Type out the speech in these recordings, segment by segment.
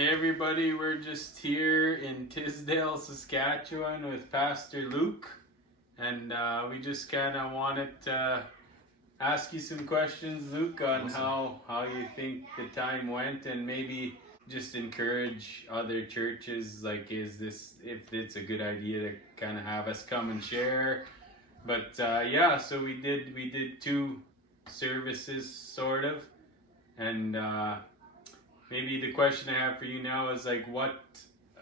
Hey everybody, we're just here in Tisdale, Saskatchewan with Pastor Luke, and we just kind of wanted to ask you some questions, Luke, on how you think the time went, and maybe just encourage other churches, like if it's a good idea to kind of have us come and share. But so we did two services, sort of, and maybe the question I have for you now is like,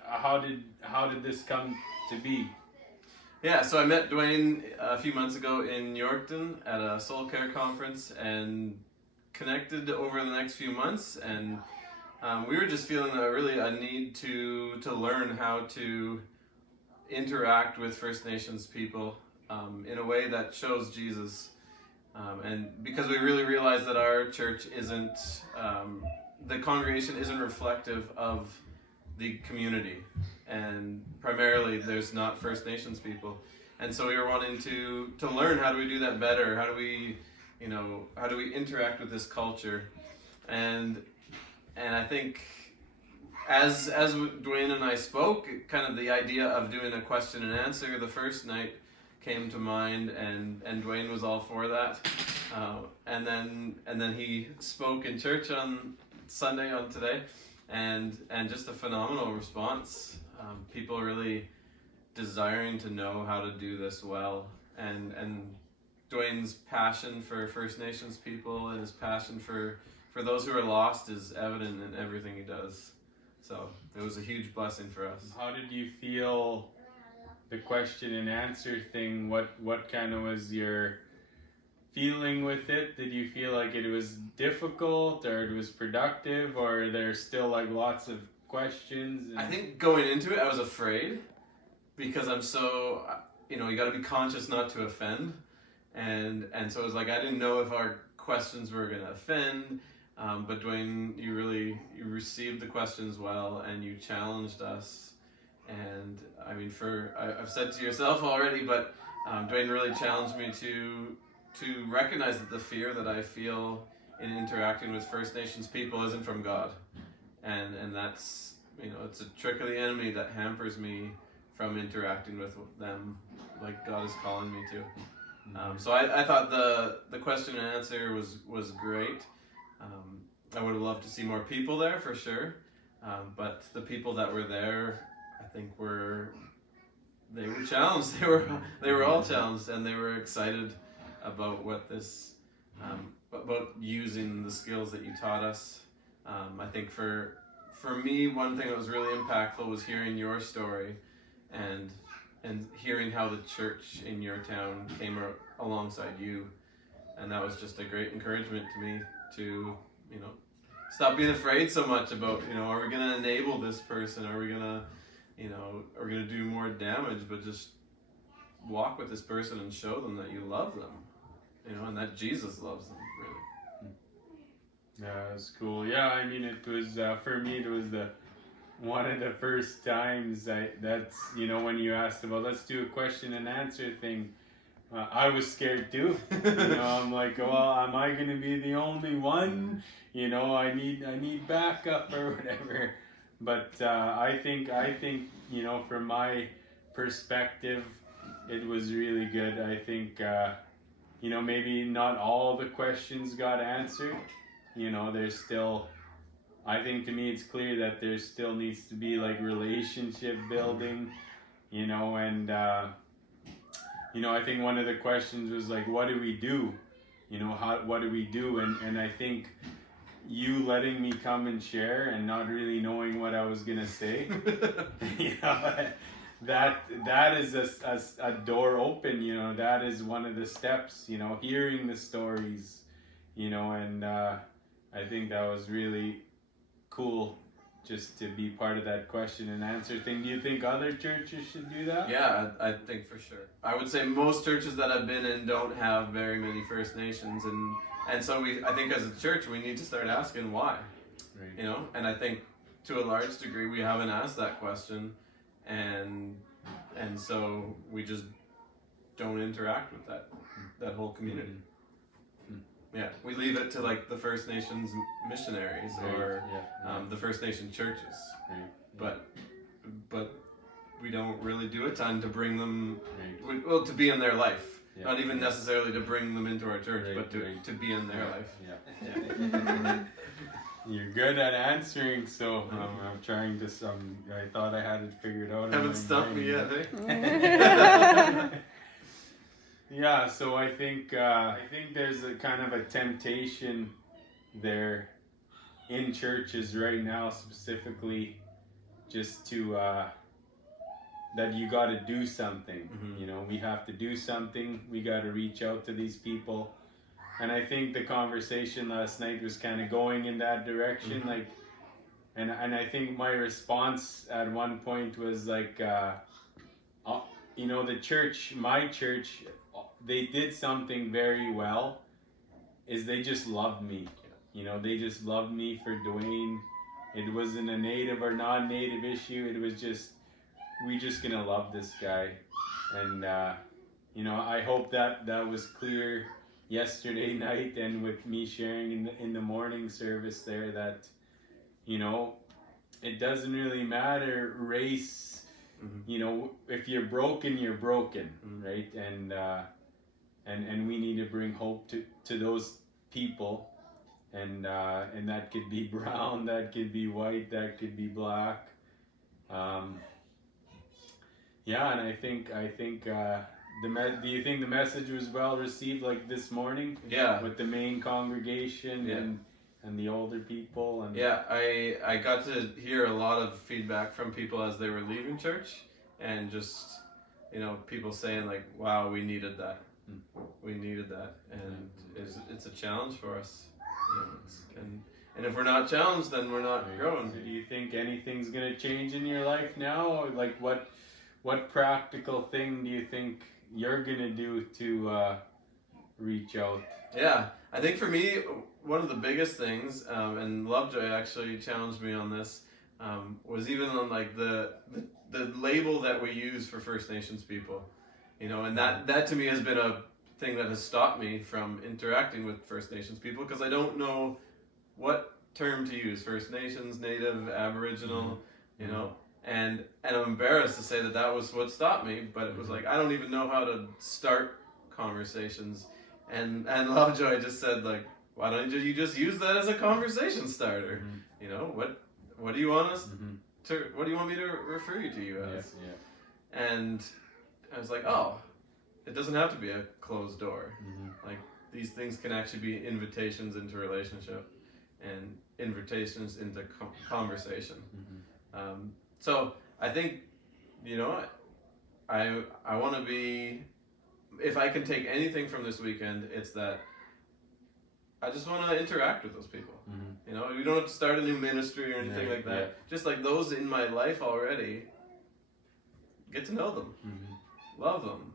how did this come to be? Yeah, so I met Dwayne a few months ago in Yorkton at a soul care conference and connected over the next few months, and we were just feeling a need to learn how to interact with First Nations people in a way that shows Jesus, and because we really realized that our church isn't, the congregation isn't reflective of the community, and primarily there's not First Nations people, and so we were wanting to learn, how do we do that better? How do we interact with this culture? And I think as Dwayne and I spoke, kind of the idea of doing a question and answer the first night came to mind, and Dwayne was all for that, and then he spoke in church on Sunday, on today, and just a phenomenal response. People really desiring to know how to do this well, and Dwayne's passion for First Nations people and his passion for those who are lost is evident in everything he does. So it was a huge blessing for us. How did you feel the question and answer thing? What kind of was your feeling with it? Did you feel like it was difficult, or it was productive, or there's still like lots of questions? I think going into it, I was afraid, because I'm so, you got to be conscious not to offend, and so it was like I didn't know if our questions were going to offend, but Dwayne, you received the questions well, and you challenged us, and I mean, I've said to yourself already, but Dwayne really challenged me to recognize that the fear that I feel in interacting with First Nations people isn't from God, and that's, it's a trick of the enemy that hampers me from interacting with them like God is calling me to. So I thought the question and answer was great. I would have loved to see more people there for sure, but the people that were there, I think they were challenged. They were all challenged, and they were excited about about using the skills that you taught us. I think for me, one thing that was really impactful was hearing your story, and hearing how the church in your town came alongside you, and that was just a great encouragement to me to stop being afraid so much about are we going to enable this person, are we going to do more damage, but just walk with this person and show them that you love them, and that Jesus loves them, really. Yeah, it was cool. Yeah, I mean, it was, for me, it was one of the first times when you asked about, let's do a question and answer thing, I was scared too. I'm like, well, am I going to be the only one? I need backup or whatever. But I think from my perspective, it was really good. I think maybe not all the questions got answered. There's still, I think to me it's clear that there still needs to be like relationship building, and I think one of the questions was like, what do we do? What do we do? And I think you letting me come and share and not really knowing what I was gonna say, that is a door open. That is one of the steps. Hearing the stories, and I think that was really cool, just to be part of that question and answer thing. Do you think other churches should do that? Yeah, I think for sure. I would say most churches that I've been in don't have very many First Nations, and so I think as a church we need to start asking why. Right. And I think to a large degree we haven't asked that question, and so we just don't interact with that whole community. Yeah, we leave it to like the First Nations missionaries or the First Nation churches, but we don't really do a ton to bring them, well, to be in their life. Not even necessarily to bring them into our church, but to be in their life. Yeah. You're good at answering, so I'm trying to. I thought I had it figured out. Haven't stumped me yet, eh? Yeah, so I think there's a kind of a temptation there in churches right now, specifically, just to that you got to do something. You know, we have to do something. We got to reach out to these people. And I think the conversation last night was kind of going in that direction, like, and I think my response at one point was like, you know, my church, they did something very well, is they just loved me. You know, they just loved me for Dwayne. It wasn't a native or non-native issue. It was just, we just gonna love this guy. And, you know, I hope that was clear yesterday night, and with me sharing in the morning service there, that, you know, it doesn't really matter race. You know, if you're broken, you're broken, right? And we need to bring hope to those people, and that could be brown, that could be white, that could be black. Yeah, and I think do you think the message was well received, like this morning? Yeah. With the main congregation and the older people? And yeah, I got to hear a lot of feedback from people as they were leaving church, and just, you know, people saying like, wow, we needed that. We needed that. And it's a challenge for us. You know, and if we're not challenged, then we're not growing. So do you think anything's going to change in your life now? Or like what practical thing do you think you're going to do to reach out? Yeah, I think for me, one of the biggest things, and Lovejoy actually challenged me on this, was even on like the label that we use for First Nations people. You know, and that to me has been a thing that has stopped me from interacting with First Nations people, because I don't know what term to use. First Nations, Native, Aboriginal, you know. And I'm embarrassed to say that was what stopped me, but it was like, I don't even know how to start conversations. And Lovejoy just said, like, why don't you just use that as a conversation starter? You know, what do you want us to, what do you want me to refer you to you as? And I was like, oh, it doesn't have to be a closed door. Like, these things can actually be invitations into relationship and invitations into conversation. So I think, you know, I want to be, if I can take anything from this weekend, it's that I just want to interact with those people. You know, we don't have to start a new ministry or anything like that. Just like those in my life already, get to know them, love them,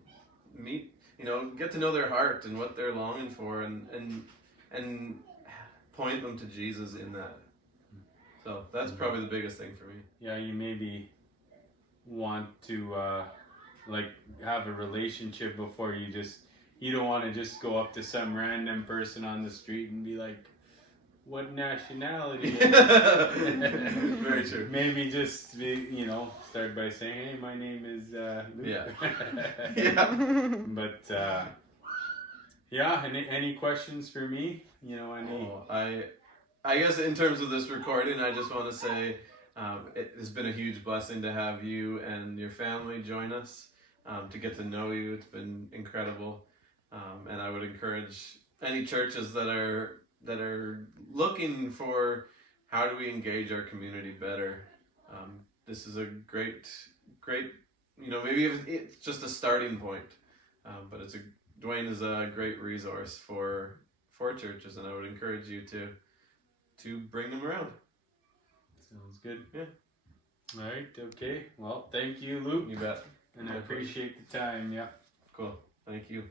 meet, you know, get to know their heart and what they're longing for, and point them to Jesus in that. So that's probably the biggest thing for me. Yeah, you maybe want to like have a relationship before you don't want to just go up to some random person on the street and be like, what nationality? Very true. Maybe just be, you know, start by saying, hey, my name is Luke. But yeah, any questions for me? You know, I guess in terms of this recording, I just want to say it has been a huge blessing to have you and your family join us, to get to know you. It's been incredible, and I would encourage any churches that are looking for how do we engage our community better. This is a great, you know, maybe it's just a starting point, but Dwayne is a great resource for churches, and I would encourage you to bring them around. Sounds good. Yeah. All right. Okay. Well, thank you, Luke. You bet. And I appreciate the time. Yeah. Cool. Thank you.